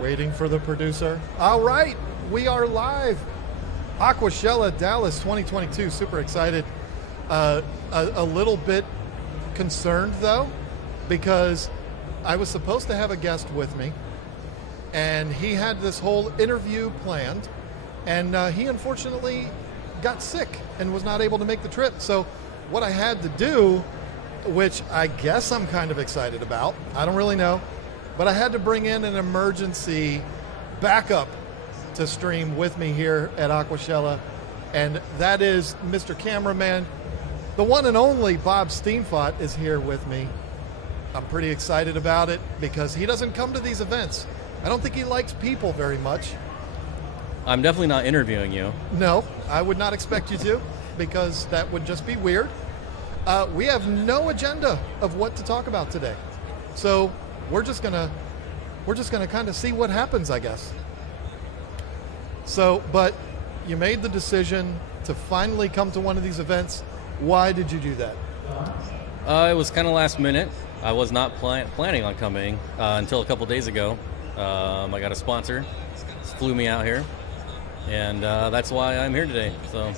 Waiting for the producer. All right, we are live. Aquachella, Dallas 2022. Super excited. A little bit concerned though, because I was supposed to have a guest with me, and he had this whole interview planned, and he unfortunately got sick and was not able to make the trip. So what I had to do, which I guess I'm kind of excited about, I don't really know, but I had to bring in an emergency backup to stream with me here at Aquachella, and that is Mr. Cameraman, the one and only Bob Steenfott is here with me. I'm pretty excited about it because he doesn't come to these events. I don't think he likes people very much. I'm definitely not interviewing you. No, I would not expect you to, because that would just be weird. We have no agenda of what to talk about today, so we're just gonna kind of see what happens, I guess. So, but you made the decision to finally come to one of these events. Why did you do that? It was kind of last minute. I was not planning on coming until a couple days ago. I got a sponsor, flew me out here, and that's why I'm here today. So,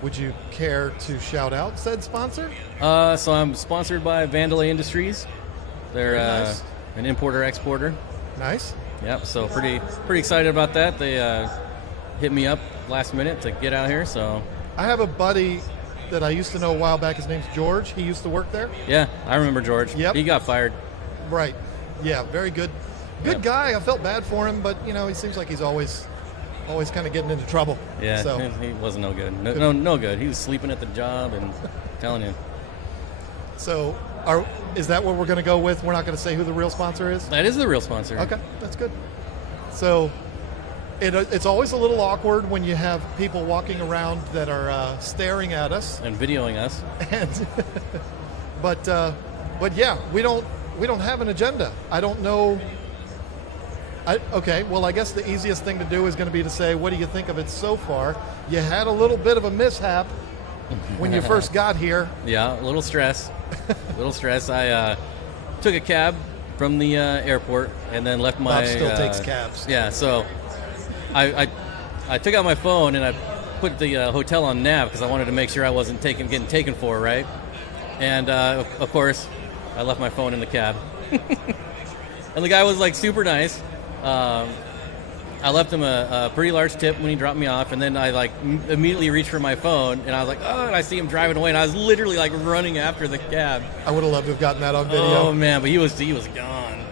would you care to shout out said sponsor? So I'm sponsored by Vandalay Industries. They're nice. An importer-exporter. Nice. Yep. So pretty excited about that. They hit me up last minute to get out here. So I have a buddy that I used to know a while back. His name's George. He used to work there. Yeah, I remember George. Yep. He got fired. Right. Yeah. Very good. Good guy. I felt bad for him, but he seems like he's always kind of getting into trouble. Yeah. So he wasn't no good. No good. He was sleeping at the job and telling you. So is that what we're going to go with? We're not going to say who the real sponsor is? That is the real sponsor. Okay, that's good. So it's always a little awkward when you have people walking around that are staring at us and videoing us. And but yeah, we don't have an agenda. I don't know. Okay, well, I guess the easiest thing to do is going to be to say, what do you think of it so far? You had a little bit of a mishap when you first got here. Yeah, a little stress. I took a cab from the airport and then left my... Bob still takes cabs. Yeah, so I took out my phone and I put the hotel on nav because I wanted to make sure I wasn't getting taken for, right? And, of course, I left my phone in the cab. And the guy was, like, super nice. I left him a pretty large tip when he dropped me off, and then I immediately reached for my phone, and I was like, oh, and I see him driving away, and I was literally running after the cab. I would have loved to have gotten that on video. Oh man, but he was gone.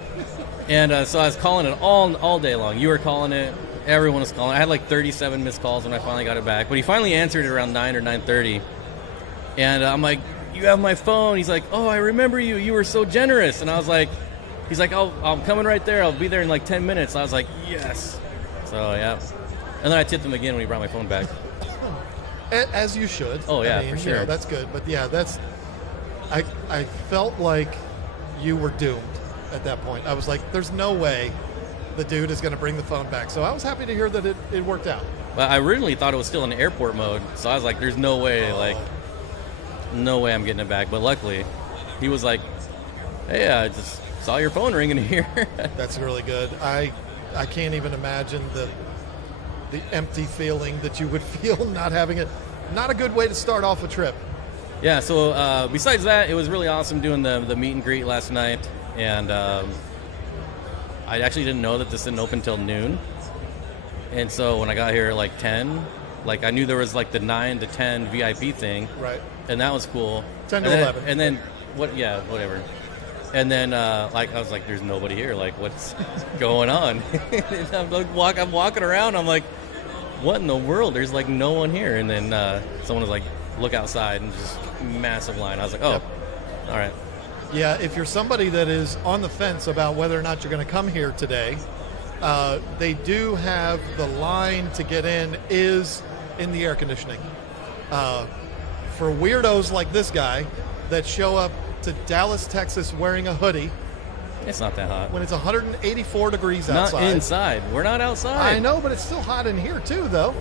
And so I was calling it all day long. You were calling it. Everyone was calling. I had 37 missed calls when I finally got it back, but he finally answered it around 9 or 9:30. And I'm like, you have my phone? He's like, oh, I remember you. You were so generous. And I was like, he's like, I'm coming right there. I'll be there in 10 minutes. I was like, yes. So, yeah. And then I tipped him again when he brought my phone back. As you should. Oh, yeah, for sure. That's good. But, yeah, I felt like you were doomed at that point. I was like, there's no way the dude is going to bring the phone back. So I was happy to hear that it worked out. But I originally thought it was still in airport mode. So I was like, there's no way, no way I'm getting it back. But luckily, he was like, hey, I just saw your phone ringing here. That's really good. I can't even imagine the empty feeling that you would feel not having it. Not a good way to start off a trip. Yeah, so besides that, it was really awesome doing the meet and greet last night. And I actually didn't know that this didn't open till noon. And so when I got here at 10, I knew there was the 9 to 10 VIP thing. Right. And that was cool. 10 to 11. And then, whatever. And then, I was like, there's nobody here. What's going on? I'm walking around. I'm like, what in the world? There's, no one here. And then someone was like, look outside, and just massive line. I was like, oh, yep. All right. Yeah, if you're somebody that is on the fence about whether or not you're going to come here today, they do have the line to get in is in the air conditioning. For weirdos like this guy that show up to Dallas, Texas wearing a hoodie. It's not that hot. When it's 184 degrees outside. Not inside. We're not outside. I know, but it's still hot in here too, though.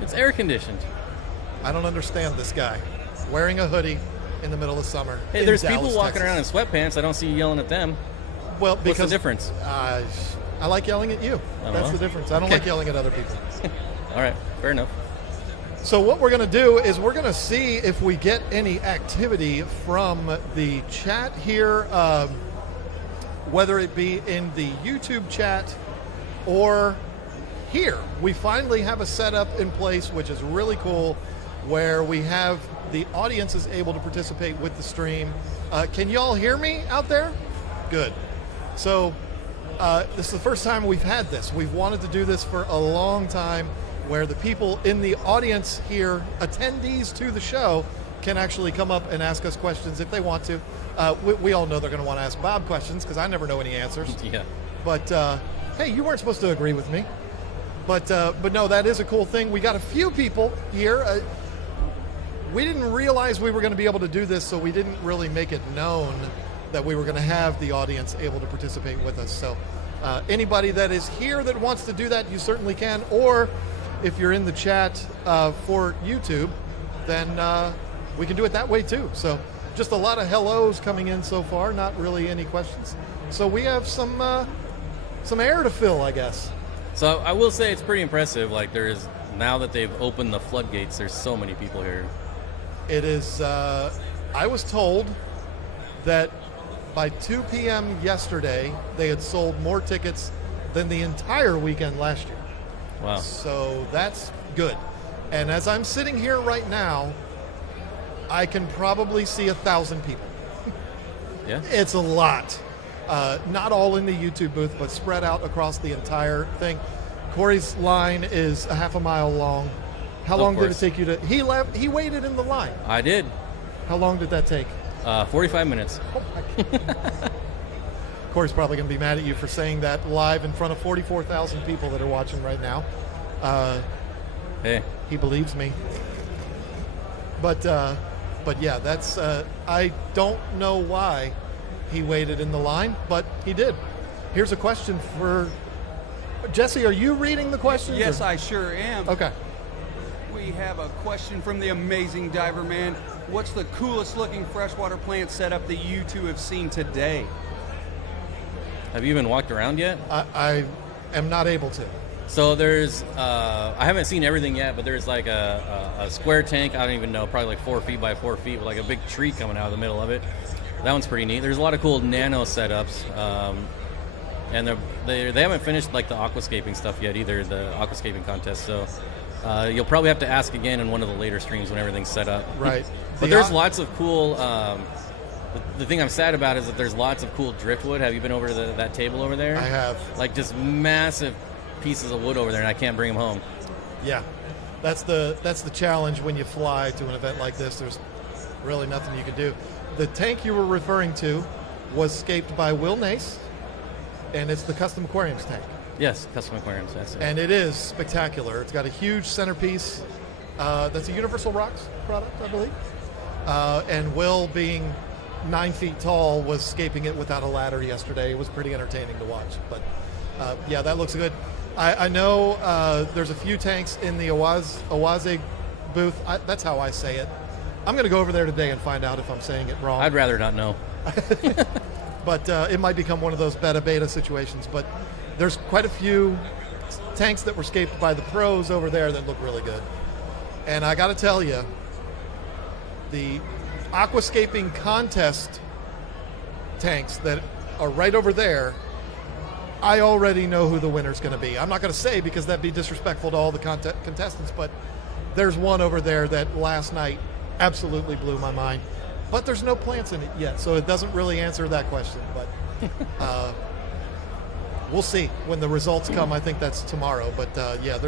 It's air conditioned. I don't understand this guy wearing a hoodie in the middle of summer. Hey, there's Dallas, people walking Texas. around in sweatpants. I don't see you yelling at them. Well, What's because the difference? I like yelling at you. That's the difference. I don't like yelling at other people. All right, fair enough. So what we're going to do is we're going to see if we get any activity from the chat here, whether it be in the YouTube chat or here. We finally have a setup in place, which is really cool, where we have the audience is able to participate with the stream. Can you all hear me out there? Good. So this is the first time we've had this. We've wanted to do this for a long time, where the people in the audience here, attendees to the show, can actually come up and ask us questions if they want to. We all know they're going to want to ask Bob questions because I never know any answers. Yeah. But hey, you weren't supposed to agree with me. But no, that is a cool thing. We got a few people here. We didn't realize we were going to be able to do this, so we didn't really make it known that we were going to have the audience able to participate with us. So anybody that is here that wants to do that, you certainly can. Or if you're in the chat for YouTube, then we can do it that way too. So just a lot of hellos coming in so far, not really any questions. So we have some air to fill, I guess. So I will say it's pretty impressive. Like now that they've opened the floodgates, there's so many people here. It is, I was told that by 2 p.m. yesterday, they had sold more tickets than the entire weekend last year. Wow. So that's good. And as I'm sitting here right now, I can probably see 1,000 people. Yeah. It's a lot. Not all in the YouTube booth, but spread out across the entire thing. Corey's line is a half a mile long. How long did it take you to... He waited in the line. I did. How long did that take? 45 minutes. Oh my. Corey's probably going to be mad at you for saying that live in front of 44,000 people that are watching right now. Hey. He believes me. But yeah, that's... I don't know why he waited in the line, but he did. Here's a question for... Jesse, are you reading the questions? Yes, I sure am. Okay. We have a question from the amazing Diver Man. What's the coolest looking freshwater plant setup that you two have seen today? Have you even walked around yet? I am not able to. So there's, I haven't seen everything yet, but there's like a square tank, I don't even know, probably like 4 feet by 4 feet with like a big tree coming out of the middle of it. That one's pretty neat. There's a lot of cool nano setups. And they haven't finished like the aquascaping stuff yet either, the aquascaping contest. So you'll probably have to ask again in one of the later streams when everything's set up. Right. But there's lots of cool. The thing I'm sad about is that there's lots of cool driftwood. Have you been over to that table over there? I have. Like just massive pieces of wood over there, and I can't bring them home. Yeah, that's the challenge when you fly to an event like this. There's really nothing you can do. The tank you were referring to was scaped by Will Nace, and it's the custom aquariums tank. Yes, custom aquariums. That's it. And it is spectacular. It's got a huge centerpiece. That's a Universal Rocks product, I believe. And Will, being 9 feet tall, was scaping it without a ladder yesterday. It was pretty entertaining to watch. But yeah, that looks good. I know there's a few tanks in the Awaze booth. That's how I say it. I'm going to go over there today and find out if I'm saying it wrong. I'd rather not know. But it might become one of those beta situations. But there's quite a few tanks that were scaped by the pros over there that look really good. And I got to tell you, the Aquascaping contest tanks that are right over there, I already know who the winner's going to be. I'm not going to say because that'd be disrespectful to all the contestants, but there's one over there that last night absolutely blew my mind. But there's no plants in it yet, so it doesn't really answer that question. But we'll see when the results come. I think that's tomorrow. But yeah,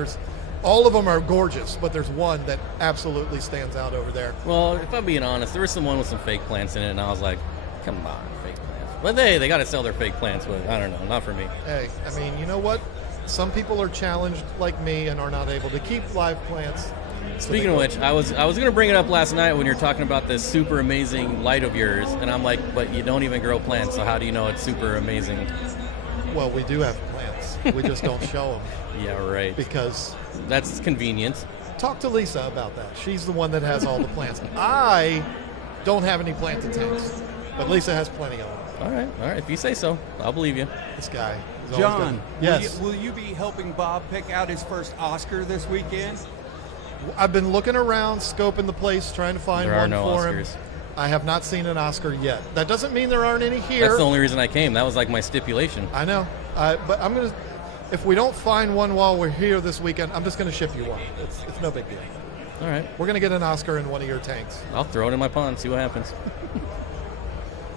all of them are gorgeous, but there's one that absolutely stands out over there. Well, if I'm being honest, there was someone with some fake plants in it, and I was like, come on, fake plants. But they got to sell their fake plants, but I don't know, not for me. Hey, I mean, you know what? Some people are challenged like me and are not able to keep live plants. Speaking of which, I was going to bring it up last night when you're talking about this super amazing light of yours, and I'm like, but you don't even grow plants, so how do you know it's super amazing? Well, we do have plants. We just don't show them. Yeah, right. Because that's convenient. Talk to Lisa about that. She's the one that has all the plants. I don't have any planted tanks, but Lisa has plenty of them. All right. If you say so, I'll believe you. This guy is always John, good. Yes. will you be helping Bob pick out his first Oscar this weekend? I've been looking around, scoping the place, trying to find There are one no for Oscars. him. I have not seen an Oscar yet. That doesn't mean there aren't any here. That's the only reason I came. That was like my stipulation. I know. But I'm going to, if we don't find one while we're here this weekend, I'm just going to ship you one. It's no big deal. All right. We're going to get an Oscar in one of your tanks. I'll throw it in my pond, see what happens.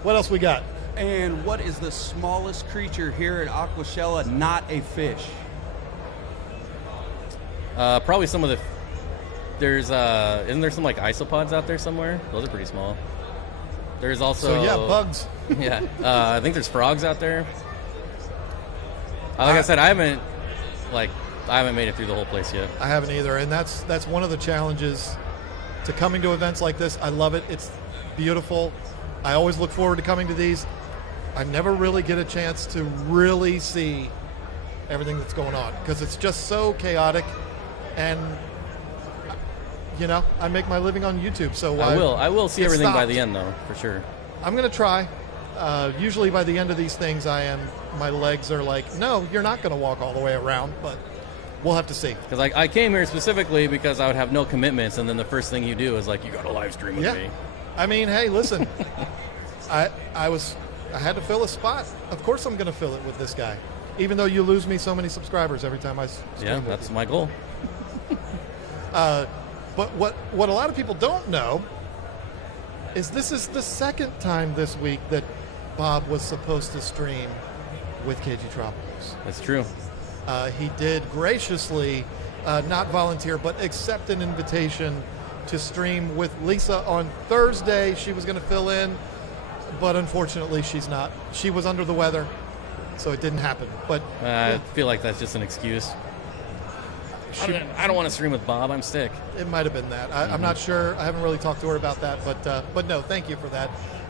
What else we got? And what is the smallest creature here at Aquachella not a fish? Probably some of the. There's isn't there some like isopods out there somewhere? Those are pretty small. There's also So yeah, bugs. Yeah, I think there's frogs out there. Like I said, I haven't made it through the whole place yet. I haven't either, and that's one of the challenges to coming to events like this. I love it. It's beautiful. I always look forward to coming to these. I never really get a chance to really see everything that's going on because it's just so chaotic, and you know, I make my living on YouTube, so I will see get everything by stopped. the end though, for sure. I'm going to try. Usually by the end of these things, my legs are like, no, you're not going to walk all the way around, but we'll have to see. Because I came here specifically because I would have no commitments, and then the first thing you do is like, you got to live stream with me. I mean, hey, listen, I had to fill a spot. Of course I'm going to fill it with this guy, even though you lose me so many subscribers every time I stream Yeah, with that's you. my goal. But what a lot of people don't know is this is the second time this week that Bob was supposed to stream with KGTropicals. That's true. He did graciously not volunteer, but accept an invitation to stream with Lisa on Thursday. She was going to fill in, but unfortunately she's not. She was under the weather, so it didn't happen. But I feel like that's just an excuse. I don't want to stream with Bob. I'm sick. it might have been that. I'm not sure. I haven't really talked to her about that, but no, thank you for that.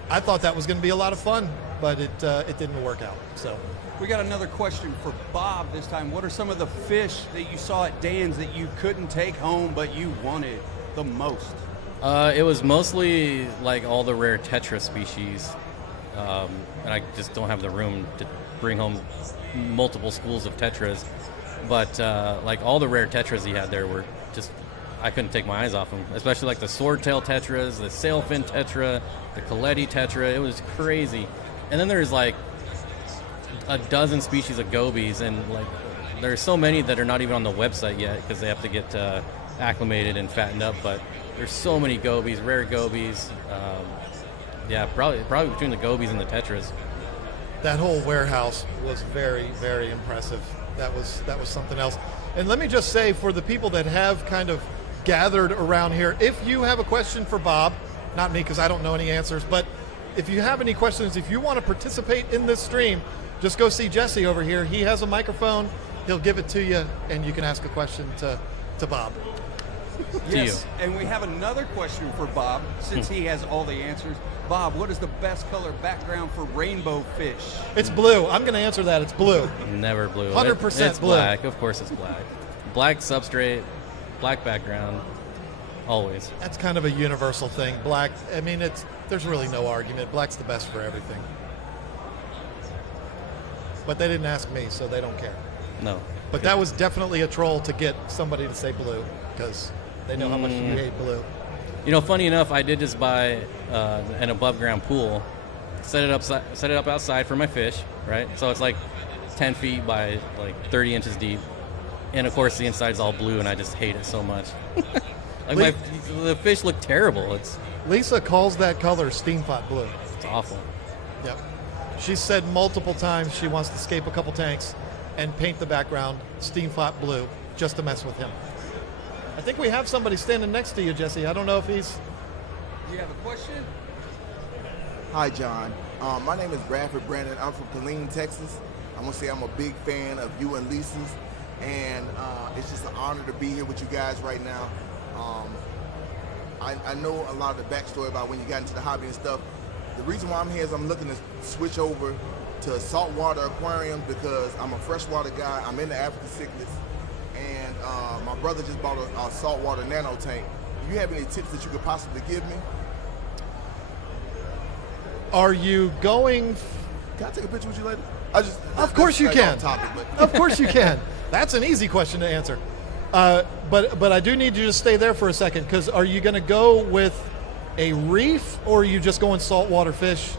I thought that was going to be a lot of fun, but it didn't work out. So We got another question for Bob this time. What are some of the fish that you saw at Dan's that you couldn't take home but you wanted the most? It was mostly like all the rare tetra species, and I just don't have the room to bring home multiple schools of tetras. But like all the rare tetras he had there were just, I couldn't take my eyes off them. Especially like the swordtail tetras, the sailfin tetra, the Coletti tetra. It was crazy. And then there's like a dozen species of gobies, and like there's so many that are not even on the website yet because they have to get acclimated and fattened up. But there's so many gobies, rare gobies. Yeah, probably between the gobies and the tetras. that whole warehouse was very, very impressive. That was something else. And let me just say, for the people that have kind of gathered around here, if you have a question for Bob, not me because I don't know any answers, but if you have any questions, if you want to participate in this stream, just go see Jesse over here. He has a microphone. He'll give it to you, and you can ask a question to Bob. Yes, and we have another question for Bob, since he has all the answers. Bob, what is the best color background for rainbow fish? It's blue. I'm going to answer that. It's blue. Never blue. 100% It's blue. black. Of course it's black. Black substrate, black background, always. That's kind of a universal thing. Black, I mean, there's really no argument. Black's the best for everything. But they didn't ask me, so they don't care. No. But that was definitely a troll to get somebody to say blue, because they know how much you hate blue. You know, funny enough, I did just buy an above ground pool, set it up outside for my fish, right? So it's like 10 feet by like 30 inches deep. And of course the inside's all blue, and I just hate it so much. Like the fish look terrible. Lisa calls that color steam pot blue. It's awful. Yep. She said multiple times she wants to escape a couple tanks and paint the background steam pot blue just to mess with him. I think we have somebody standing next to you, Jesse. I don't know if he's... Do you have a question? Hi, John. My name is Bradford Brandon. I'm from Killeen, Texas. I want to say I'm a big fan of you and Lisa's, and it's just an honor to be here with you guys right now. I know a lot of the backstory about when you got into the hobby and stuff. The reason why I'm here is I'm looking to switch over to saltwater aquariums because I'm a freshwater guy. I'm into African cichlids, and my brother just bought a saltwater nano tank. Do you have any tips that you could possibly give me? Are you going? Can I take a picture with you later? Of course you like can. off topic, but Of course you can. That's an easy question to answer. But I do need you to stay there for a second, because are you going to go with a reef, or are you just going saltwater fish?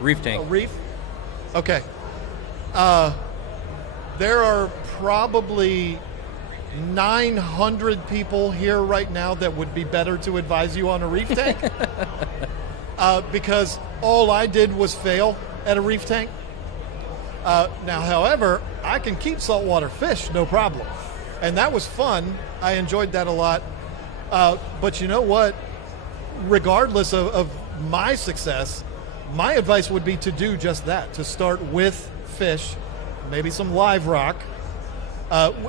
Reef A tank. reef? Okay. There are probably 900 people here right now that would be better to advise you on a reef tank. Because all I did was fail at a reef tank. Now, however, I can keep saltwater fish, no problem. And that was fun. I enjoyed that a lot. But you know what? Regardless of my success, my advice would be to do just that, to start with fish, maybe some live rock.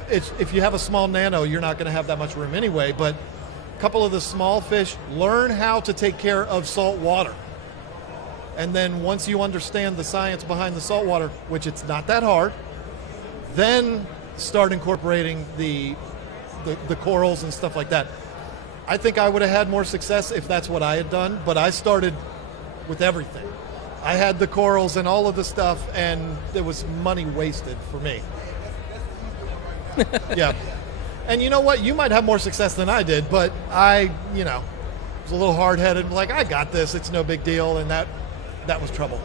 If you have a small nano, you're not going to have that much room anyway, but a couple of the small fish, learn how to take care of salt water. And then once you understand the science behind the saltwater, which it's not that hard, then start incorporating the corals and stuff like that. I think I would have had more success if that's what I had done, but I started with everything. I had the corals and all of the stuff, and it was money wasted for me. Yeah. And you know what? You might have more success than I did, but I, was a little hard-headed, like, I got this, it's no big deal, and that was trouble.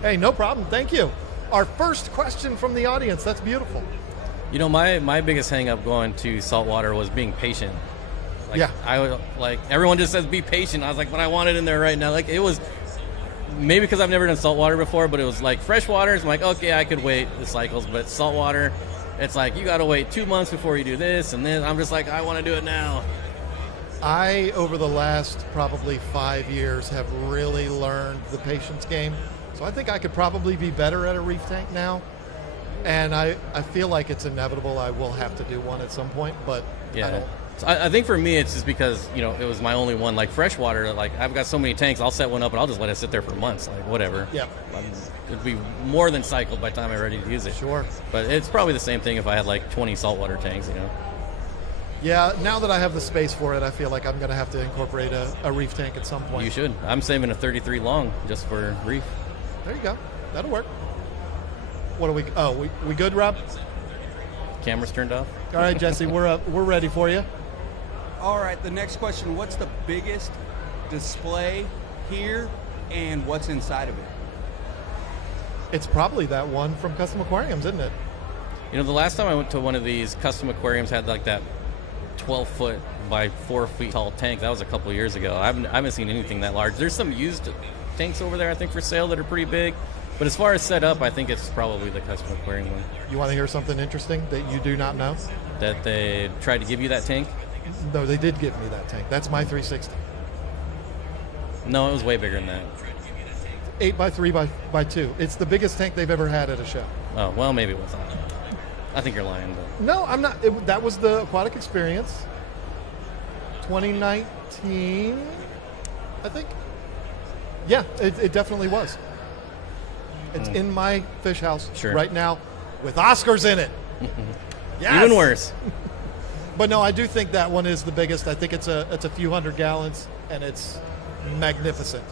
Hey, no problem. Thank you. Our first question from the audience. That's beautiful. My biggest hang-up going to saltwater was being patient. Yeah. Everyone just says be patient. I was like, but I want it in there right now. Like, it was maybe because I've never done saltwater before, but it was like freshwater. It's like, okay, I could wait the cycles, but saltwater, it's like you got to wait 2 months before you do this, and then I'm just like, I want to do it now. I, over the last probably 5 years, have really learned the patience game. So I think I could probably be better at a reef tank now. And I feel like it's inevitable I will have to do one at some point, but Yeah. I don't. So I think for me, it's just because, it was my only one. Like freshwater, like I've got so many tanks, I'll set one up and I'll just let it sit there for months, like whatever. Yeah. It'd be more than cycled by the time I'm ready to use it. Sure. But it's probably the same thing if I had like 20 saltwater tanks, Yeah, now that I have the space for it, I feel like I'm going to have to incorporate a reef tank at some point. You should. I'm saving a 33 long just for reef. There you go. That'll work. What are we? Oh, we good, Rob? Camera's turned off. All right, Jesse, we're ready for you. All right, the next question, what's the biggest display here and what's inside of it? It's probably that one from Custom Aquariums, isn't it? The last time I went to one of these custom aquariums had like that 12-foot by 4 feet tall tank. That was a couple of years ago. I haven't seen anything that large. There's some used tanks over there, I think, for sale that are pretty big. But as far as set up, I think it's probably the custom aquarium one. You want to hear something interesting that you do not know? That they tried to give you that tank? No, they did give me that tank. That's my 360. No, it was way bigger than that. 8x3x2. It's the biggest tank they've ever had at a show. Oh, well, maybe it wasn't. I think you're lying. But No, I'm not. That was the Aquatic Experience. 2019, I think. Yeah, it definitely was. It's in my fish house right now with Oscars in it. Yes! Even worse. But no, I do think that one is the biggest. I think it's a few hundred gallons, and it's magnificent.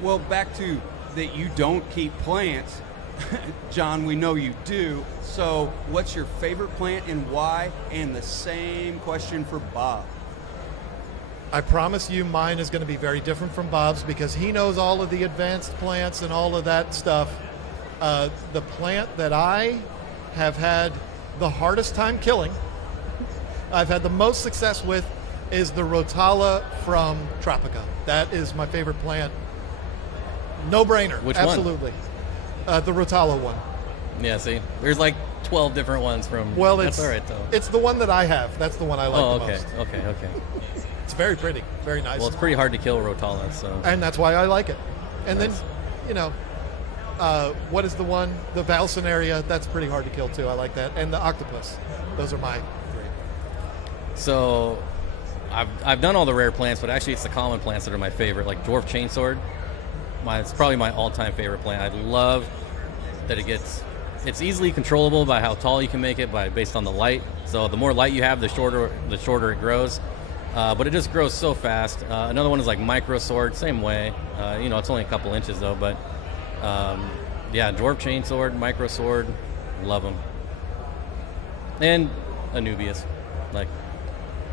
Well, back to that you don't keep plants. John, we know you do. So what's your favorite plant and why? And the same question for Bob. I promise you mine is going to be very different from Bob's because he knows all of the advanced plants and all of that stuff. The plant that I have had the hardest time killing, I've had the most success with, is the Rotala from Tropica. That is my favorite plant. No brainer. Which Absolutely. The Rotala one. Yeah, see, there's like 12 different ones from. Well, that's all right though. It's the one that I have. That's the one I like the most. Okay. It's very pretty, very nice. Well, it's pretty hard to kill Rotala, so. And that's why I like it. And Nice. then, what is the one? The Valsinaria, that's pretty hard to kill too. I like that. And the octopus. Those are my three. So, I've done all the rare plants, but actually it's the common plants that are my favorite, like dwarf chainsword. It's probably my all-time favorite plant. I love that it's easily controllable by how tall you can make it based on the light. So the more light you have, the shorter it grows. but it just grows so fast. Another one is like micro sword, same way. It's only a couple inches though, but yeah, dwarf chain sword, micro sword, love them. And Anubias, like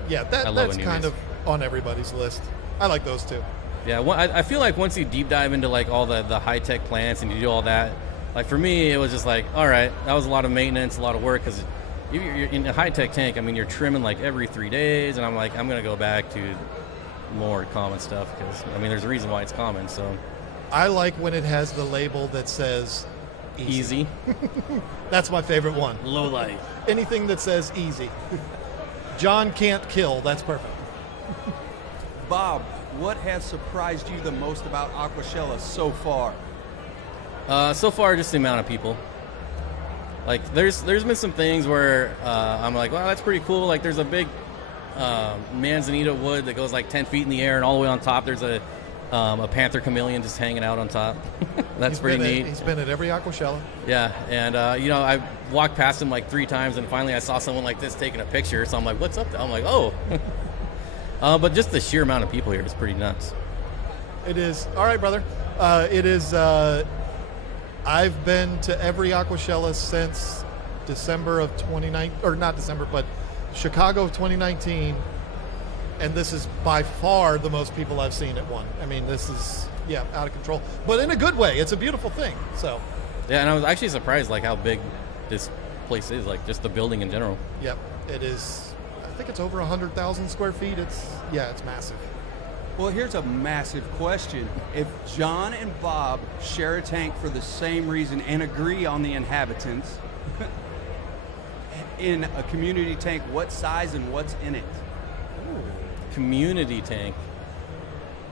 Yeah, I love that's Anubias. kind of on everybody's list. I like those too. Yeah, I feel like once you deep dive into like all the high tech plants and you do all that, like for me it was just like, all right, that was a lot of maintenance, a lot of work, because you're in a high tech tank. I mean, you're trimming like every 3 days, and I'm like, I'm gonna go back to more common stuff because I mean, there's a reason why it's common. So I like when it has the label that says easy, That's my favorite one. low light. Anything that says easy. John can't kill. That's perfect. Bob, what has surprised you the most about Aquachella so far? So far, just the amount of people. Like, there's been some things where I'm like, wow, that's pretty cool. Like, there's a big manzanita wood that goes like 10 feet in the air, and all the way on top there's a panther chameleon just hanging out on top. That's pretty neat. He's been at every Aquashella. Yeah, and I walked past him like 3 times, and finally I saw someone like this taking a picture. So I'm like, what's up? I'm like, oh. But just the sheer amount of people here is pretty nuts. It is. All right, brother. It is. I've been to every Aquashella since December of 2019, or not December, but Chicago of 2019, and this is by far the most people I've seen at one. I mean, this is, yeah, out of control, but in a good way. It's a beautiful thing. So, Yeah, and I was actually surprised like how big this place is, like just the building in general. yep, it is. I think it's over 100,000 square feet. It's massive. Well, here's a massive question. If John and Bob share a tank for the same reason and agree on the inhabitants, in a community tank, what size and what's in it? Community tank.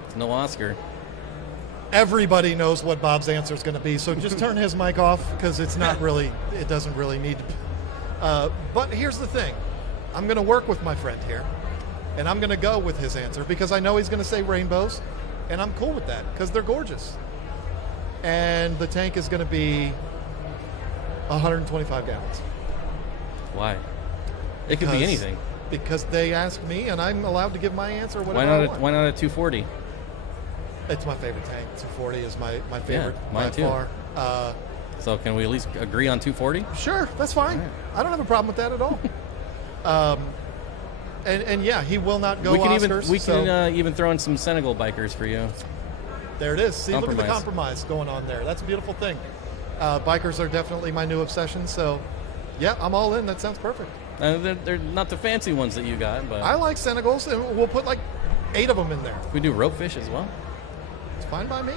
It's no Oscar. Everybody knows what Bob's answer is going to be, so just turn his mic off because it's not really. It doesn't really need to. But here's the thing: I'm going to work with my friend here, and I'm going to go with his answer because I know he's going to say rainbows, and I'm cool with that because they're gorgeous. And the tank is going to be 125 gallons. Why? It could be Because- anything. Because they asked me, and I'm allowed to give my answer whatever I want. Why not a 240? It's my favorite tank. 240 is my favorite mine by too. far. So can we at least agree on 240? Sure, that's fine. All right. I don't have a problem with that at all. And yeah, he will not go we can Oscars. even throw in some Senegal bikers for you. There it is. See, look at the Compromise. compromise going on there. That's a beautiful thing. Bikers are definitely my new obsession. So, yeah, I'm all in. That sounds perfect. They're not the fancy ones that you got, but I like Senegals, and we'll put like 8 of them in there. we do rope fish as well. It's fine by me.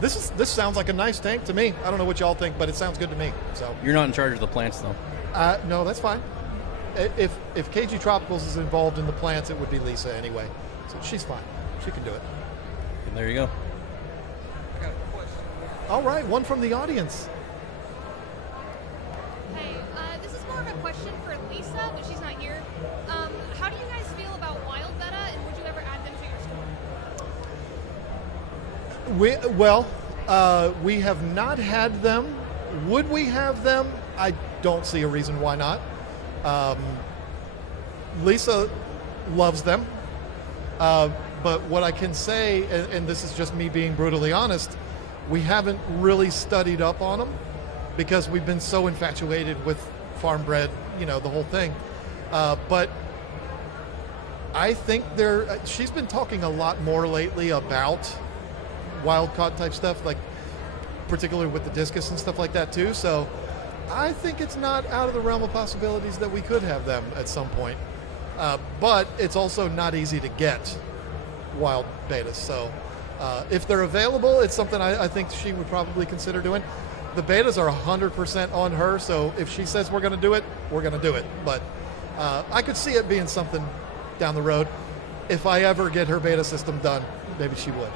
This sounds like a nice tank to me. I don't know what y'all think, but it sounds good to me. So, You're not in charge of the plants though. no, that's fine. If KGTropicals is involved in the plants, it would be Lisa anyway. So she's fine. She can do it. And there you go. All right, one from the audience. Hey, this is more of a question for Lisa, but she's not here. How do you guys feel about wild betta, and would you ever add them to your store? We have not had them. Would we have them? I don't see a reason why not. Lisa loves them. But what I can say, and this is just me being brutally honest, we haven't really studied up on them because we've been so infatuated with farm bred, the whole thing. But I think she's been talking a lot more lately about wild caught type stuff, like particularly with the discus and stuff like that too. So I think it's not out of the realm of possibilities that we could have them at some point. But it's also not easy to get wild bettas. So if they're available, it's something I think she would probably consider doing. The bettas are 100% on her, so if she says we're going to do it, we're going to do it. But I could see it being something down the road. If I ever get her beta system done, maybe she would.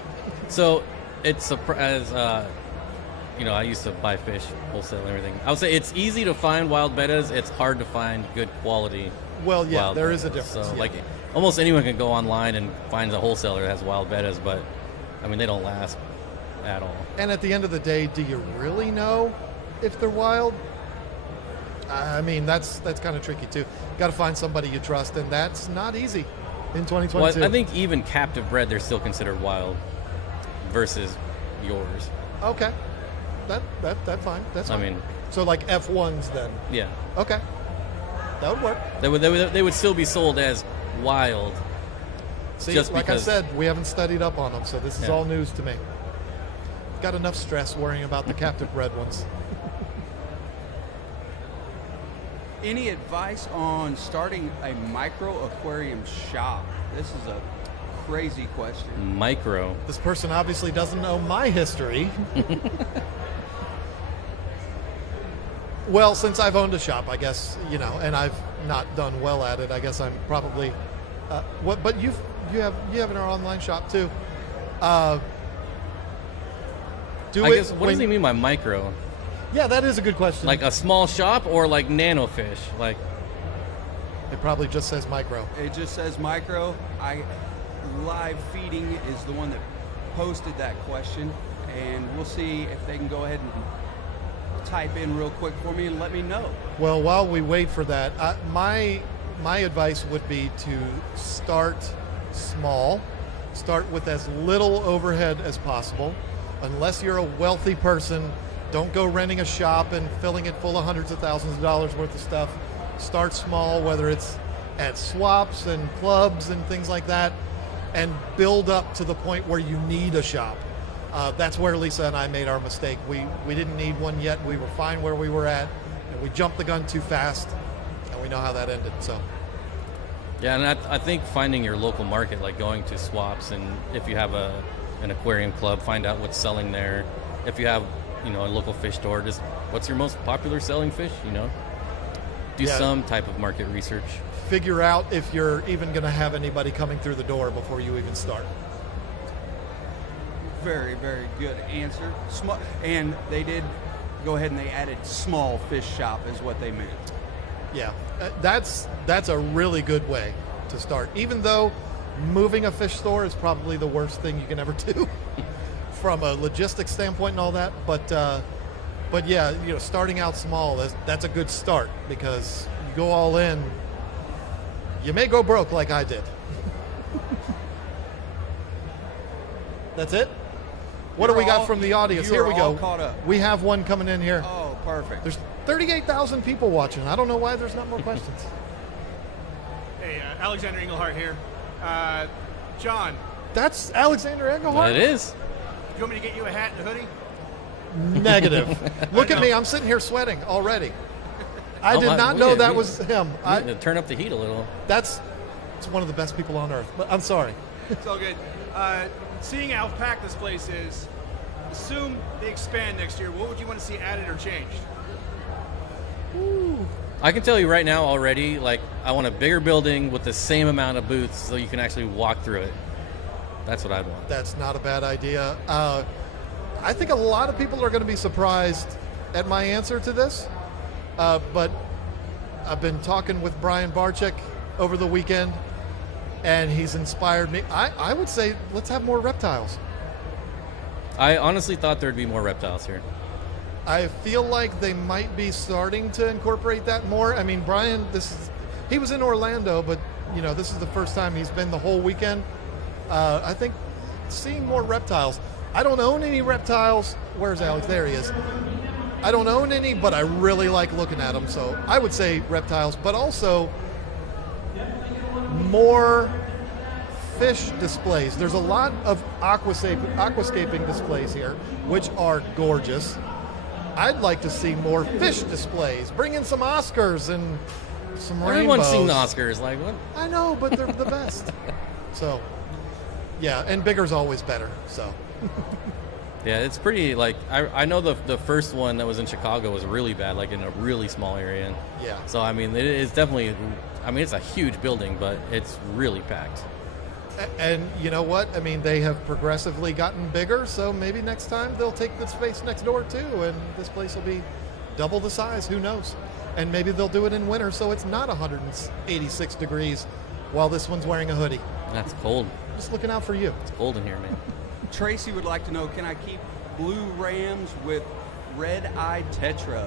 So it's I used to buy fish wholesale and everything. I would say it's easy to find wild bettas. It's hard to find good quality. Well, yeah, wild there bettas. is a difference. So yeah. like almost anyone can go online and find a wholesaler that has wild bettas, but I mean they don't last at all. And at the end of the day, do you really know if they're wild? I mean, that's kind of tricky too. Got to find somebody you trust, and that's not easy. in 2022. Well, I think even captive bred, they're still considered wild versus yours. Okay. That's fine. That's fine. I mean, so like F1s then. yeah. Okay. That would work. They would still be sold as wild. See, Just like because- I said, we haven't studied up on them, so this is Yeah. all news to me. Got enough stress worrying about the captive bred ones. Any advice on starting a micro aquarium shop? This is a crazy question. Micro. This person obviously doesn't know my history. Well, since I've owned a shop, I guess, you know, and I've not done well at it, I guess I'm probably what. But you have an online shop too. I guess, what does he mean by micro? Yeah, that is a good question. Like a small shop or like nano fish? Like, it probably just says micro. It just says micro. Live Feeding is the one that posted that question, and we'll see if they can go ahead and type in real quick for me and let me know. Well, while we wait for that, my advice would be to start small. Start with as little overhead as possible. Unless you're a wealthy person, don't go renting a shop and filling it full of hundreds of thousands of dollars worth of stuff. Start small, whether it's at swaps and clubs and things like that, and build up to the point where you need a shop. That's where Lisa and I made our mistake. We didn't need one yet. We were fine where we were at, and we jumped the gun too fast, and we know how that ended. So, yeah, and I think finding your local market, like going to swaps, and if you have an aquarium club, find out what's selling there. If you have, you know, a local fish store, just what's your most popular selling fish, you know? Do Yeah. some type of market research. figure out if you're even going to have anybody coming through the door before you even start. Very, very good answer. And they did go ahead and they added small fish shop is what they meant. Yeah, that's a really good way to start. Even though moving a fish store is probably the worst thing you can ever do from a logistics standpoint and all that. But yeah, you know, starting out small, that's a good start, because you go all in, you may go broke like I did. That's it? What do we got from the audience? Here we go. Caught up. We have one coming in here. Oh, perfect. There's 38,000 people watching. I don't know why there's not more questions. Hey, Alexander Engelhart here. John, That's Alexander Engelhart? It is. do you want me to get you a hat and a hoodie? Negative. Look at me. I'm sitting here sweating already. I Oh, did my- not we know did- that we- was him. You need to turn up the heat a little. It's one of the best people on earth. But I'm sorry. It's all good. Seeing how packed this place is, assume they expand next year. What would you want to see added or changed? I can tell you right now already, like, I want a bigger building with the same amount of booths so you can actually walk through it. That's what I'd want. That's not a bad idea. I think a lot of people are going to be surprised at my answer to this. But I've been talking with Brian Barczyk over the weekend, and he's inspired me. I would say let's have more reptiles. I honestly thought there'd be more reptiles here. I feel like they might be starting to incorporate that more. I mean, Brian, he was in Orlando, but you know, this is the first time he's been the whole weekend. I think seeing more reptiles. I don't own any reptiles. Where's Alex? There he is. I don't own any, but I really like looking at them. So I would say reptiles, but also more fish displays. There's a lot of aquascaping displays here, which are gorgeous. I'd like to see more fish displays. Bring in some Oscars and some rainbows. Everyone's seen the Oscars. Like, what? I know, but they're the best. So, yeah, and bigger's always better. So, Yeah, it's pretty, like, I know the first one that was in Chicago was really bad, like in a really small area. yeah. So, I mean, it's definitely, I mean, it's a huge building, but it's really packed. And you know what? I mean, they have progressively gotten bigger, so maybe next time they'll take the space next door too, and this place will be double the size. Who knows? And maybe they'll do it in winter, so it's not 186 degrees while this one's wearing a hoodie. That's cold. Just looking out for you. It's cold in here, man. Tracy would like to know, can I keep blue rams with red-eyed tetra?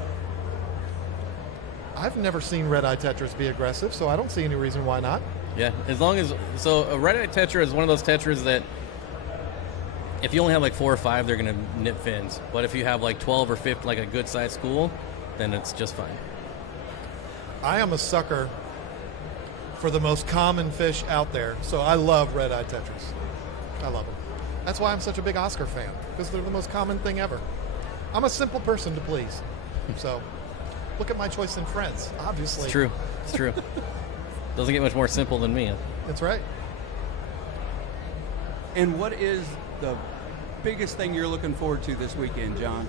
I've never seen red-eye tetras be aggressive, so I don't see any reason why not. Yeah, as long as a red-eye tetra is one of those tetras that if you only have like 4 or 5, they're gonna nip fins. But if you have like 12 or 15, like a good-sized school, then it's just fine. I am a sucker for the most common fish out there, so I love red-eye tetras. I love them. That's why I'm such a big Oscar fan, because they're the most common thing ever. I'm a simple person to please, so look at my choice in Friends, obviously. It's true. It's true. Doesn't get much more simple than me. That's right. And what is the biggest thing you're looking forward to this weekend, John?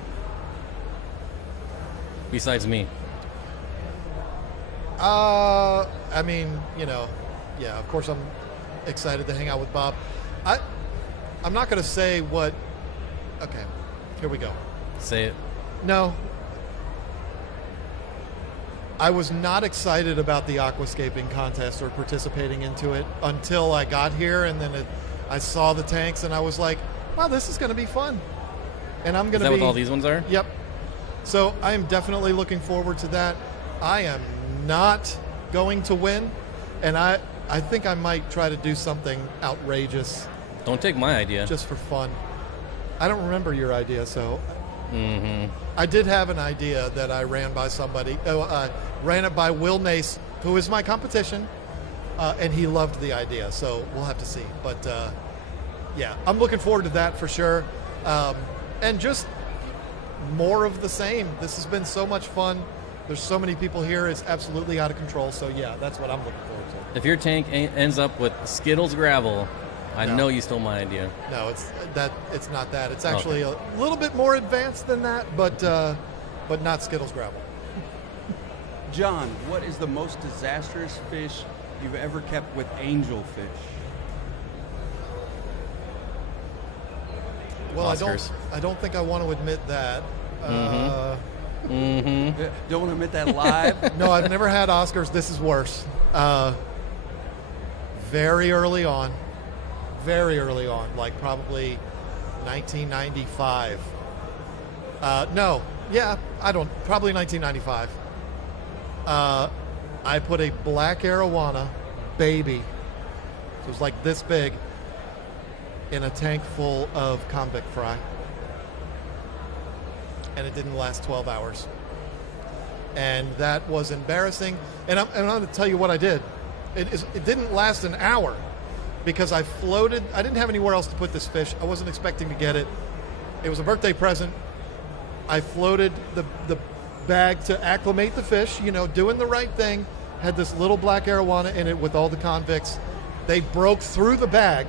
Besides me. I mean, yeah, of course I'm excited to hang out with Bob. I'm not going to say what... Okay, here we go. Say it. No. I was not excited about the aquascaping contest or participating into it until I got here, and then I saw the tanks, and I was like, wow, this is going to be fun. And I'm going to be... Is that what all these ones are? Yep. So I am definitely looking forward to that. I am not going to win, and I think I might try to do something outrageous. Don't take my idea. Just for fun. I don't remember your idea, so... Mm-hmm. I did have an idea that I ran by somebody. Ran it by Will Nace, who is my competition, and he loved the idea, so we'll have to see. But, yeah, I'm looking forward to that for sure. And just more of the same. This has been so much fun. There's so many people here. It's absolutely out of control. So, yeah, that's what I'm looking forward to. If your tank ends up with Skittles gravel, I No. know you stole my idea. No, it's not that. It's actually a little bit more advanced than that, but not Skittles gravel. John, what is the most disastrous fish you've ever kept with angelfish? Well, Oscars. I don't think I want to admit that. Mm-hmm. Don't want to admit that live? No, I've never had Oscars. This is worse. Very early on, like probably 1995. Probably 1995. I put a black Arowana baby, so it was like this big, in a tank full of convict fry. And it didn't last 12 hours. And that was embarrassing. And I'm going to tell you what I did. It didn't last an hour because I floated. I didn't have anywhere else to put this fish. I wasn't expecting to get it. It was a birthday present. I floated the bag to acclimate the fish, doing the right thing. Had this little black Arowana in it with all the convicts. They broke through the bag,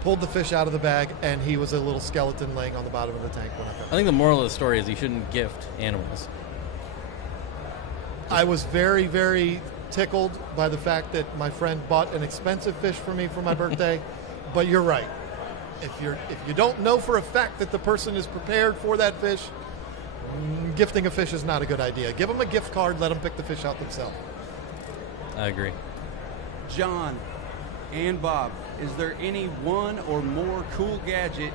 pulled the fish out of the bag, and he was a little skeleton laying on the bottom of the tank when I found him. I think the moral of the story is you shouldn't gift animals. I was very, very tickled by the fact that my friend bought an expensive fish for me for my birthday. But you're right. If you don't know for a fact that the person is prepared for that fish, gifting a fish is not a good idea. Give them a gift card, let them pick the fish out themselves. I agree. John and Bob, is there any one or more cool gadget,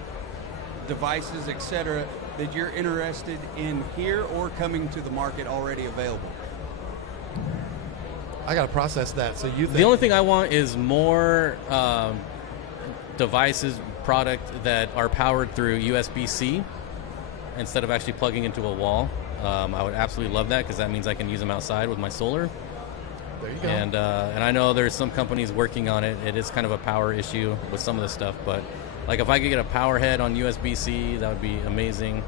devices, etc., that you're interested in here or coming to the market already available? I got to process that. So you think The only thing I want is more devices, product that are powered through USB-C instead of actually plugging into a wall. I would absolutely love that because that means I can use them outside with my solar. There you go. And I know there's some companies working on it. It is kind of a power issue with some of the stuff, but like if I could get a power head on USB-C, that would be amazing.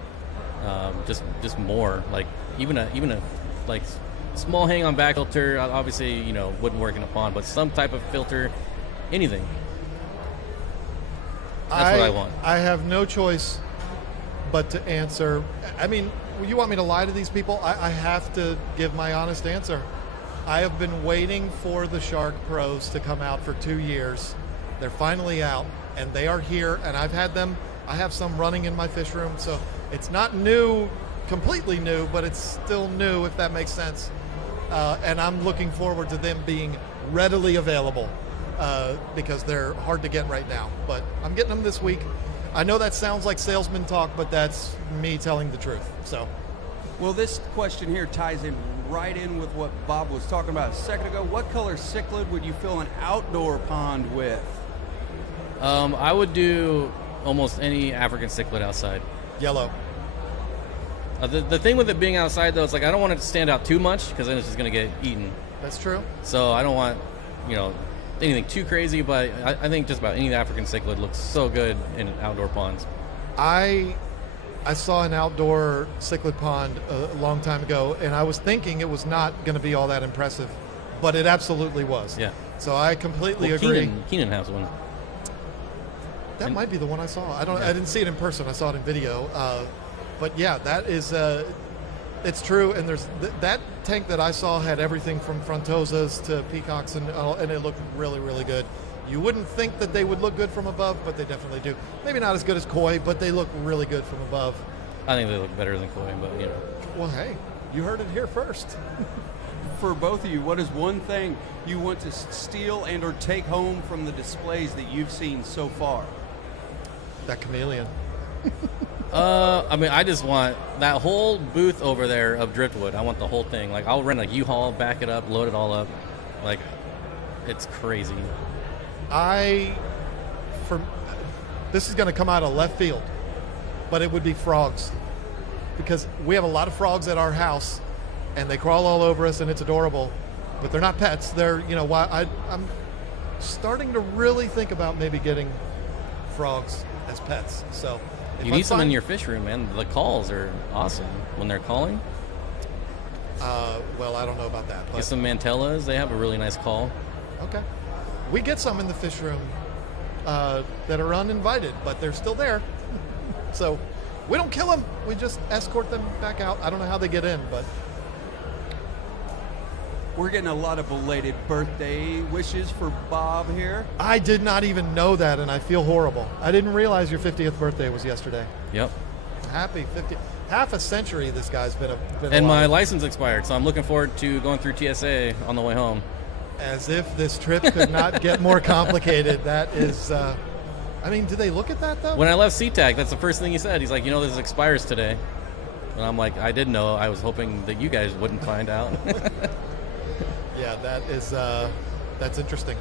Just more, like even a like small hang-on back filter. Obviously, wouldn't work in a pond, but some type of filter, anything. That's what I want. I have no choice but to answer. I mean, you want me to lie to these people? I have to give my honest answer. I have been waiting for the Shark Pros to come out for 2 years. They're finally out, and they are here, and I've had them. I have some running in my fish room, so it's not new, completely new, but it's still new, if that makes sense. And I'm looking forward to them being readily available because they're hard to get right now. But I'm getting them this week. I know that sounds like salesman talk, but that's me telling the truth. So Well, this question here ties in right in with what Bob was talking about a second ago. What color cichlid would you fill an outdoor pond with? I would do almost any African cichlid outside. Yellow. The thing with it being outside, though, is like I don't want it to stand out too much because then it's just going to get eaten. That's true. So I don't want, anything too crazy, but I think just about any African cichlid looks so good in outdoor ponds. I saw an outdoor cichlid pond a long time ago, and I was thinking it was not going to be all that impressive, but it absolutely was. Yeah. So I completely agree. Keenan has one. That might be the one I saw. I didn't see it in person. I saw it in video. But yeah, that is it's true. And there's that tank that I saw had everything from frontosas to peacocks, and it looked really, really good. You wouldn't think that they would look good from above, but they definitely do. Maybe not as good as koi, but they look really good from above. I think they look better than koi, but Well, hey, you heard it here first. For both of you, what is one thing you want to steal and or take home from the displays that you've seen so far? That chameleon. I just want that whole booth over there of driftwood. I want the whole thing. Like, I'll rent a U-Haul, back it up, load it all up. Like, it's crazy. This is going to come out of left field, but it would be frogs, because we have a lot of frogs at our house, and they crawl all over us, and it's adorable, but they're not pets. They're, I'm starting to really think about maybe getting frogs as pets. So you need some in your fish room, man. The calls are awesome when they're calling. Well, I don't know about that. But Get some mantellas. They have a really nice call. Okay. We get some in the fish room that are uninvited, but they're still there. So we don't kill them. We just escort them back out. I don't know how they get in, but we're getting a lot of belated birthday wishes for Bob here. I did not even know that, and I feel horrible. I didn't realize your 50th birthday was yesterday. Yep. Happy 50th. Half a century this guy's been And alive. my license expired, so I'm looking forward to going through TSA on the way home. As if this trip could not get more complicated. That is, do they look at that, though? When I left SeaTac, that's the first thing he said. He's like, this expires today. And I'm like, I didn't know. I was hoping that you guys wouldn't find out. Yeah, that is, that's interesting.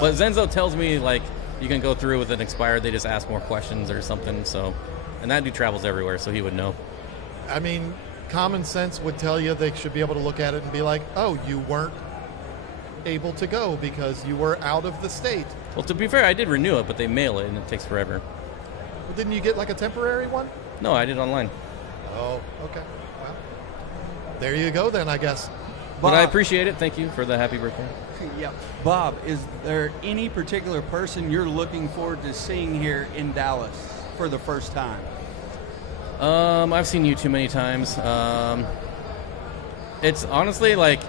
But Zenzo tells me, like, you can go through with an expired. They just ask more questions or something. So, and that dude travels everywhere, so he would know. Common sense would tell you they should be able to look at it and be like, oh, you weren't able to go because you were out of the state. Well, to be fair, I did renew it, but they mail it, and it takes forever. Well, didn't you get like a temporary one? No, I did online. Oh, okay. Well, there you go then, I guess. But I appreciate it. Thank you for the happy birthday. Yep. Bob, is there any particular person you're looking forward to seeing here in Dallas for the first time? I've seen you too many times. It's honestly like,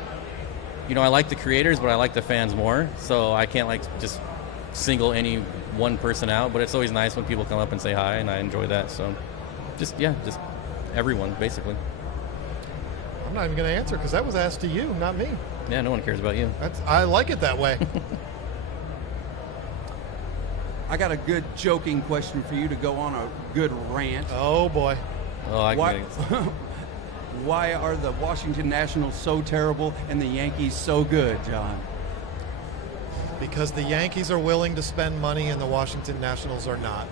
I like the creators, but I like the fans more. So I can't just single any one person out. But it's always nice when people come up and say hi, and I enjoy that. So just everyone, basically. I'm not even going to answer because that was asked to you, not me. Yeah, no one cares about you. I like it that way. I got a good joking question for you to go on a good rant. Oh, boy. Oh, Why are the Washington Nationals so terrible and the Yankees so good, John? Because the Yankees are willing to spend money and the Washington Nationals are not.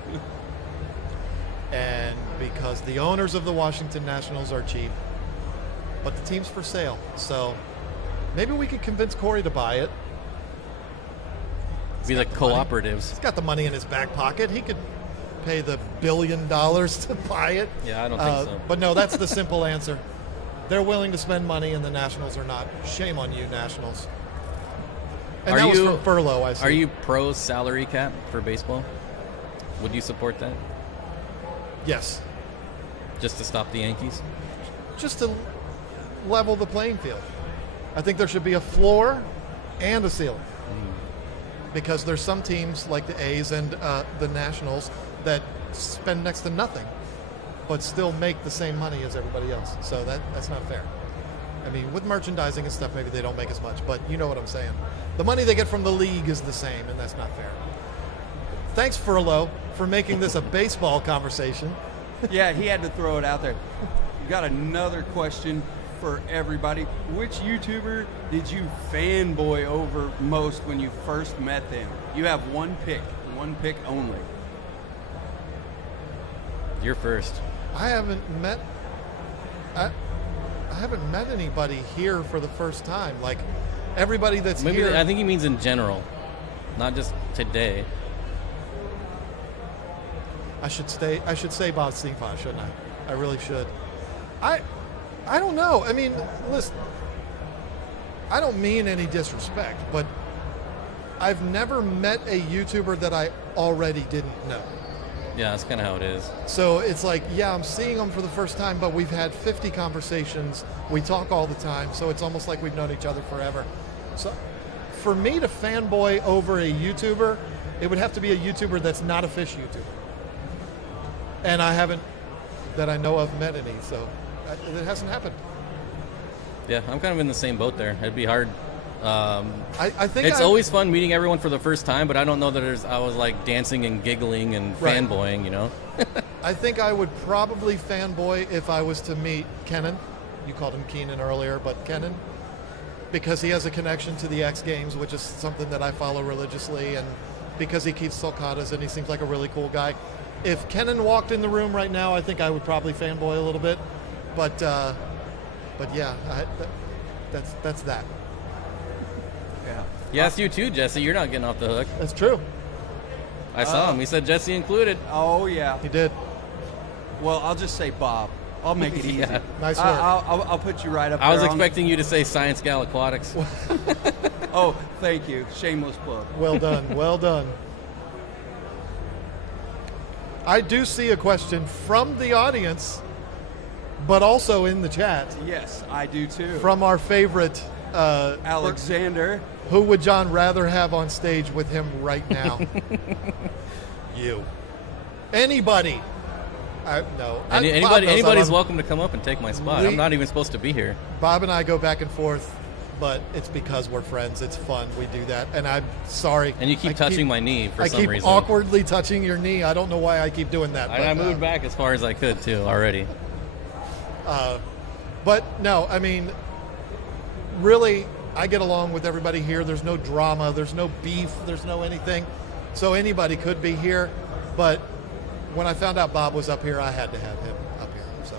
And because the owners of the Washington Nationals are cheap, but the team's for sale. So maybe we could convince Corey to buy it. Be like cooperatives. He's got the money in his back pocket. He could pay the $1 billion to buy it. Yeah, I don't think so. But no, that's the simple answer. They're willing to spend money and the Nationals are not. Shame on you, Nationals. And that was from furlough, I see. Are you pro salary cap for baseball? Would you support that? Yes. Just to stop the Yankees? Just to level the playing field. I think there should be a floor and a ceiling. Because there's some teams like the A's and the Nationals that spend next to nothing, but still make the same money as everybody else. So that's not fair. With merchandising and stuff, maybe they don't make as much, but you know what I'm saying. The money they get from the league is the same, and that's not fair. Thanks, Furlough, for making this a baseball conversation. Yeah, he had to throw it out there. got another question for everybody. Which YouTuber did you fanboy over most when you first met them? You have one pick only. You're first. I haven't met anybody here for the first time. Like everybody that's Maybe here. I think he means in general, not just today. I should say Bob Steampot, shouldn't I? I really should. I don't know. I mean, listen, I don't mean any disrespect, but I've never met a YouTuber that I already didn't know. Yeah, that's kind of how it is. So it's like, yeah, I'm seeing them for the first time, but we've had 50 conversations. We talk all the time, so it's almost like we've known each other forever. So for me to fanboy over a YouTuber, it would have to be a YouTuber that's not a fish YouTuber. And I haven't, that I know of, met any, so it hasn't happened. Yeah, I'm kind of in the same boat there. It'd be hard. I think it's always fun meeting everyone for the first time, but I don't know that I was like dancing and giggling and Right. fanboying, you know? I think I would probably fanboy if I was to meet Kenan. You called him Keenan earlier, but Kenan, because he has a connection to the X Games, which is something that I follow religiously, and because he keeps sulcatas and he seems like a really cool guy. If Kenan walked in the room right now, I think I would probably fanboy a little bit, but yeah, that's that. Yeah. Yes, you too, Jesse. You're not getting off the hook. That's true. I saw him. He said Jesse included. Oh, yeah. He did. Well, I'll just say Bob. I'll make it easy. Yeah. Nice work. I'll put you right up there. I was on- expecting you to say Science Gal Aquatics. Oh, thank you. Shameless plug. Well done. Well done. I do see a question from the audience, but also in the chat Yes, I do too. from our favorite. Alexander. Who would John rather have on stage with him right now? You. Anybody. No. Bob knows Anybody's I'm- welcome to come up and take my spot. I'm not even supposed to be here. Bob and I go back and forth, but it's because we're friends. It's fun. We do that. And I'm sorry. And you keep touching my knee for some I keep reason. awkwardly touching your knee. I don't know why I keep doing that. I moved back as far as I could, too, already. But no, I mean, really, I get along with everybody here. There's no drama. There's no beef. There's no anything. So anybody could be here. But when I found out Bob was up here, I had to have him up here. So,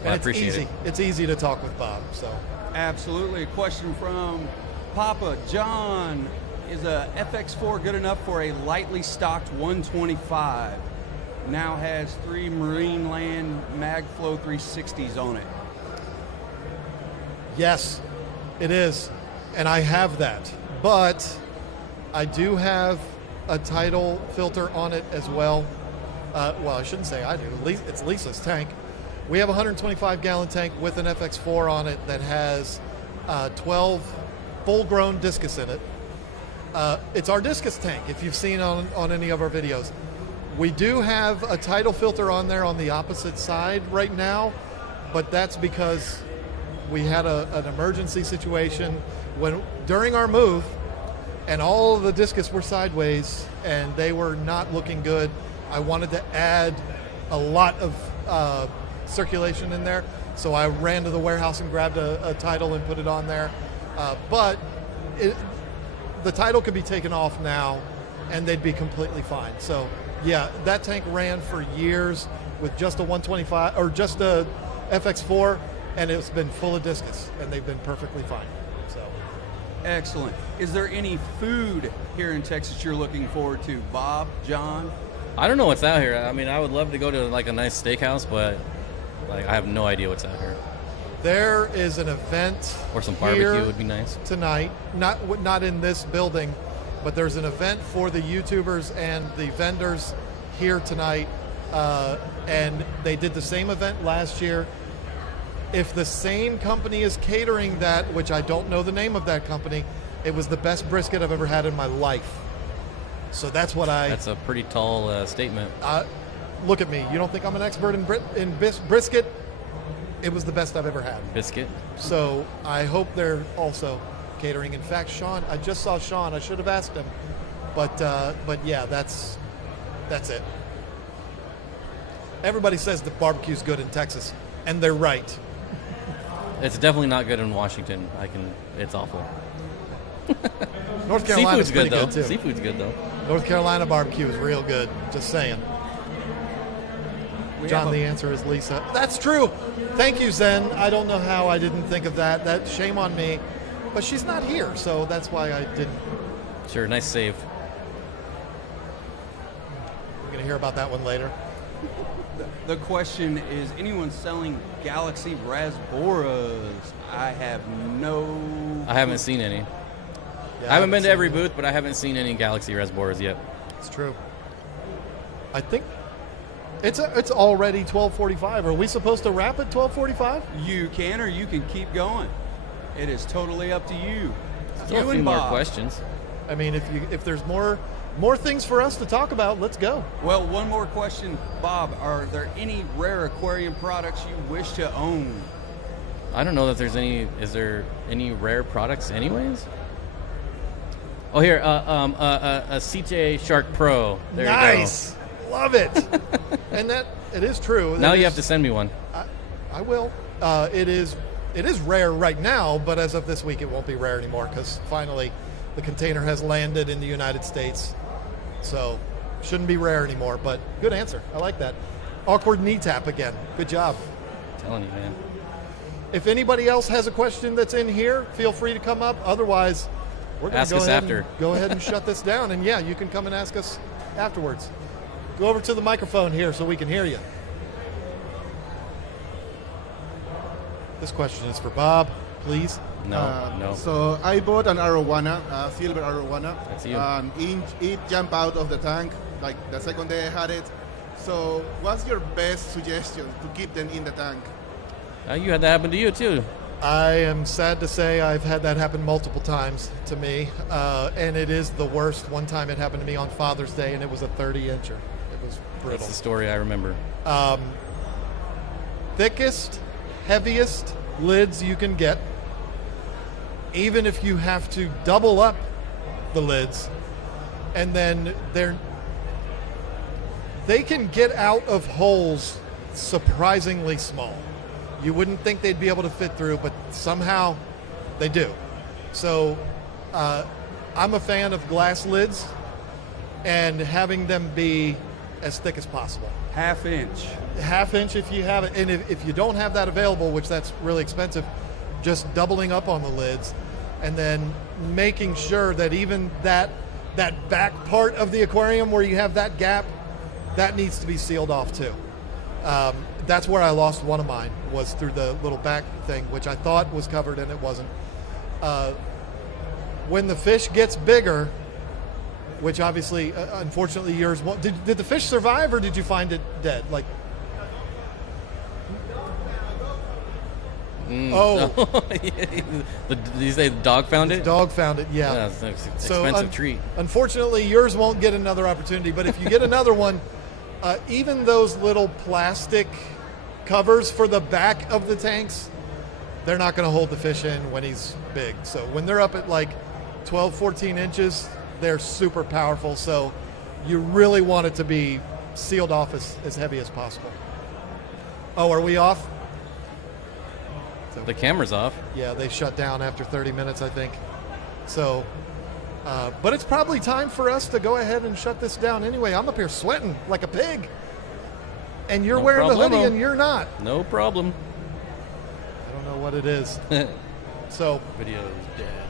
and I it's appreciate easy. it. It's easy to talk with Bob. So, Absolutely. A question from Papa John. Is a FX4 good enough for a lightly stocked 125? Now has 3 Marineland MagFlow 360s on it. yes, it is. And I have that. But I do have a tidal filter on it as well. Well, I shouldn't say I do. It's Lisa's tank. We have a 125-gallon tank with an FX4 on it that has 12 full-grown discus in it. It's our discus tank, if you've seen on any of our videos. We do have a tidal filter on there on the opposite side right now, but that's because we had an emergency situation during our move, and all of the discus were sideways, and they were not looking good. I wanted to add a lot of circulation in there, so I ran to the warehouse and grabbed a tidal and put it on there. But the tidal could be taken off now, and they'd be completely fine. So, yeah, that tank ran for years with just a 125 or just a FX4, and it's been full of discus, and they've been perfectly fine. So, Excellent. Is there any food here in Texas you're looking forward to? Bob, John? I don't know what's out here. I mean, I would love to go to like a nice steakhouse, but like I have no idea what's out here. there is an event Or some here barbecue would be nice. tonight. Not in this building, but there's an event for the YouTubers and the vendors here tonight. And they did the same event last year. If the same company is catering that, which I don't know the name of that company, it was the best brisket I've ever had in my life. So that's what That's a pretty tall statement. look at me. You don't think I'm an expert in brisket? It was the best I've ever had. Biscuit. So I hope they're also catering. In fact, Sean, I just saw Sean. I should have asked him, but yeah, that's it. Everybody says the barbecue's good in Texas. and they're right. It's definitely not good in Washington. It's awful. North Carolina's Seafood's pretty good though. good too. Seafood's good though. North Carolina barbecue is real good. Just saying. John, the answer is Lisa. That's true. Thank you, Zen. I don't know how I didn't think of that. That shame on me. But she's not here, so that's why I didn't. Sure, nice save. We're going to hear about that one later. The question is, anyone selling Galaxy Rasboras? I haven't seen any. Yeah, I haven't been to seen every it. booth, but I haven't seen any Galaxy Rasboras yet. It's true. I think it's already 12:45. Are we supposed to wrap at 12:45? You can, or you can keep going. It is totally up to you. Still You a few and more Bob. questions. I mean, if there's more things for us to talk about, let's go. Well, one more question, Bob. Are there any rare aquarium products you wish to own? I don't know that there's any. Is there any rare products, anyways? Oh, here, a CJ Shark Pro. There Nice. Love it. And that it is true. you go. Now It you is- have to send me one. I will. It is rare right now, but as of this week, it won't be rare anymore because finally the container has landed in the United States. So shouldn't be rare anymore, but good answer. I like that. Awkward knee tap again. Good job. I'm telling you, man. If anybody else has a question that's in here, feel free to come up. Otherwise, we're going Ask to us after. go ahead and shut this down. And yeah, you can come and ask us afterwards. Go over to the microphone here so we can hear you. This question is for Bob, please. No. So I bought an Arowana, silver Arowana. That's you. And it jumped out of the tank like the second day I had it. So what's your best suggestion to keep them in the tank? You had that happen to you too. I am sad to say I've had that happen multiple times to me, and it is the worst. One time it happened to me on Father's Day, and it was a 30-incher. It was brittle. That's the story I remember. Thickest, heaviest lids you can get, even if you have to double up the lids, and then they can get out of holes surprisingly small. You wouldn't think they'd be able to fit through, but somehow they do. So I'm a fan of glass lids and having them be as thick as possible. Half inch. Half inch if you have it. And if you don't have that available, which that's really expensive, just doubling up on the lids and then making sure that even that back part of the aquarium where you have that gap, that needs to be sealed off too. That's where I lost one of mine, was through the little back thing, which I thought was covered and it wasn't. When the fish gets bigger, which obviously, unfortunately, yours won't. Did the fish survive, or did you find it dead? Like, oh, You say the dog found it? dog found it. Yeah. Yeah, it's an So, expensive treat. Unfortunately, yours won't get another opportunity. But if you get another one, even those little plastic covers for the back of the tanks, they're not going to hold the fish in when he's big. So when they're up at like 12, 14 inches, they're super powerful. So you really want it to be sealed off as heavy as possible. Oh, are we off? The camera's off. Yeah, they shut down after 30 minutes, I think. So, but it's probably time for us to go ahead and shut this down anyway. I'm up here sweating like a pig. And you're No wearing the hoodie problemo. and you're not. No problem. I don't know what it is. So Video is dead.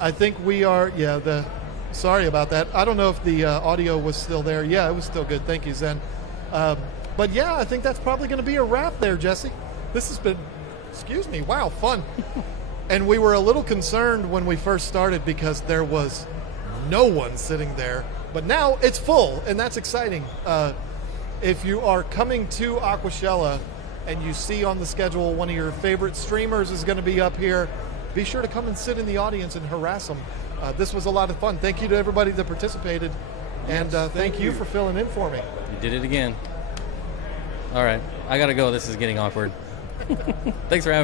I think we are, sorry about that. I don't know if the audio was still there. Yeah, it was still good. Thank you, Zen. But yeah, I think that's probably going to be a wrap there, Jesse. This has been, wow, fun. And we were a little concerned when we first started because there was no one sitting there. But now it's full, and that's exciting. If you are coming to Aquachella and you see on the schedule one of your favorite streamers is going to be up here, be sure to come and sit in the audience and harass them. This was a lot of fun. Thank you to everybody that participated. And thank you for filling in for me. You did it again. All right. I got to go. This is getting awkward. Thanks for having me.